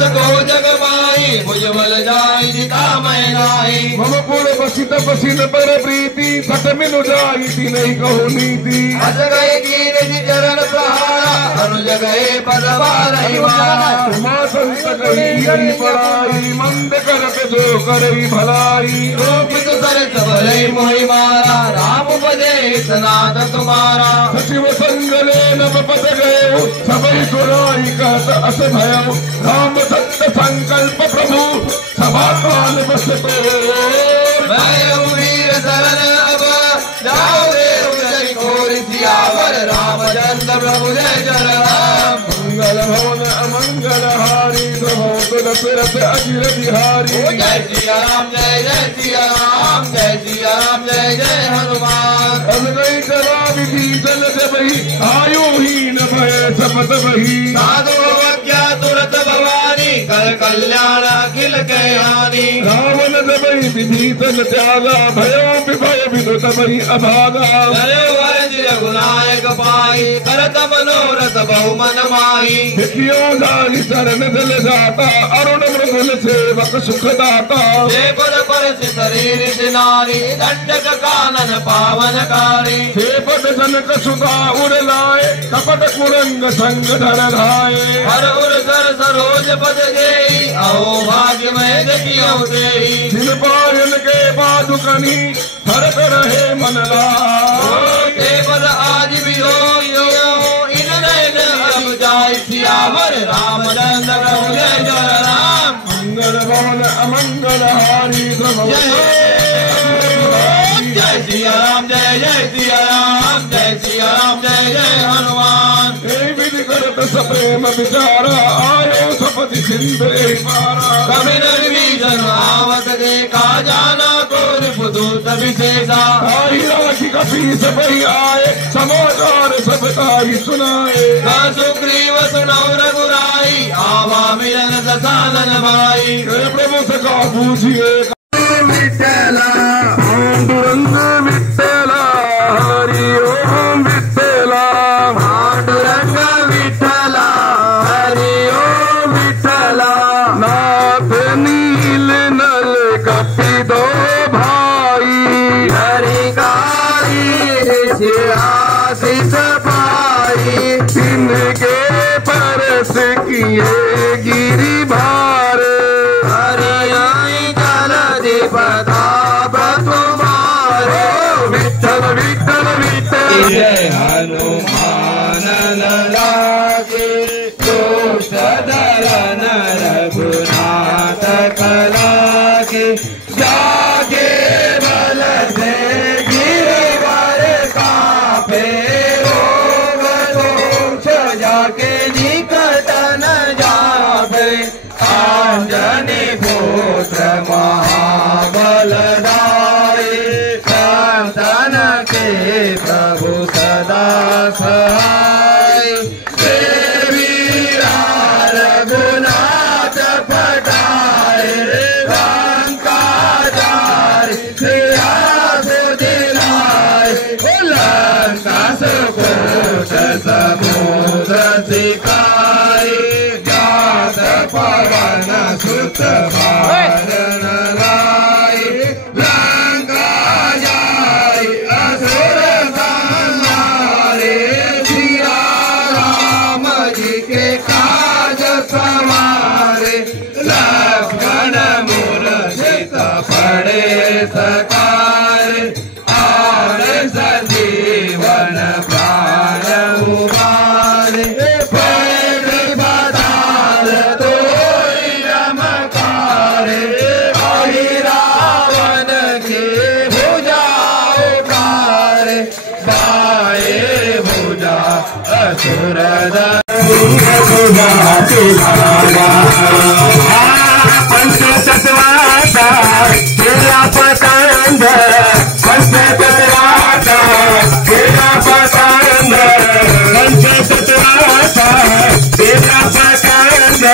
सको जग माई मुझमल जाई जिता मैं गाई मम पुर बसित बसिन पर प्रीति सत मिनु जाई थी नहीं कहू नीति हस गए कीन जी चरण प्रहारा अनुज गए पद बारही मारा उमा संत कही पढ़ाई मंद करत जो करई भलाई रूपित सरस भले मोहि मारा राम बजे सनात तुम्हारा सचिव संगले नम पद गए सबई सुराई कहत अस भयो राम सत्य संकल्प प्रभु सभा काल बसते मैं वीर शरण अब जाओ रे घोर सियावर रामचंद्र प्रभु जय जय राम मंगल भवन अमंगल हारी प्रभु तुलसीरथ अजिर बिहारी जय सिया राम जय जय सिया राम जय सिया राम जय जय हनुमान अब नहीं करा विधि जन जबही आयुहीन भय सपत बही साधु क्या तुरत भवानी कर कल्याण अखिल के हानि रावण जबही विधि जन त्यागा भयो विभय विनुत बही अभागा रघुनायक पाई करत मनोरथ बहु मन माही देखियो जाहि शरण जल जाता अरुण मृगुल सेवक सुखदाता जे पद परस शरीर सिनारी दंडक कानन पावनकारी हे पद जनक सुधा उर लाए कपट कुरंग संग धर धाये हर उर सर सरोज पद जेई अहो भाग्य में देखियो देई दिन पायन के पादुकनी भरत रहे मन लाए पद आज भी हो इन नयन अब जाय सियावर रामचंद्र प्रभु जय जय राम मंगल भवन अमंगल हारी जय सिया राम जय जय सिया राम जय सिया राम जय जय हनुमान विधि करत सप्रेम विचारा आयो सपति सिंध मारा कवि निर्विजन आवत देखा जाना कोर पुदूत विशेषा आई राखी कपी सबई आए समाचार सब ताई सुनाए सुग्रीव सुनौ रघुराई आवा मिलन दसानन भाई प्रभु सका पूछिए विठ्ठला पांडुरंग विठ्ठला हरि ओम विठ्ठला पांडुरंग विठ्ठला हरि ओम विठ्ठला नाथ नील नल कपि दो भाई हरि कारी आशीष पाई तिनके परस किए गिरि भार हरि जलधि प्रताप तुम्हारे विठ्ठल विठ्ठल विठ्ठल जय हनुमान लागे दोष धरन रघुनाथ कलागे जागे बल से गिरवर कापे रोग दोष जाके निकट न जावे अंजनी पुत्र महाबल संतन के प्रभु सदा सहाय रघुनाथ पटाए लंका जाय सिया सुदिलाय लंका सुकोट समुद्र सिकाय जात पवन सुत बारण लाय लंका जाय असुर संहारे सिया राम जी के काज सवारे लक्ष्मण मूर्छित पड़े सकार और सजीवन प्राण उबारे बदाल तो रमकारे रावण के भुजा उतारे बाए भुजा असुर पंच चतवाता तेरा पतंग पंच चतवाता तेरा पतंग पंच चतवाता तेरा पतंग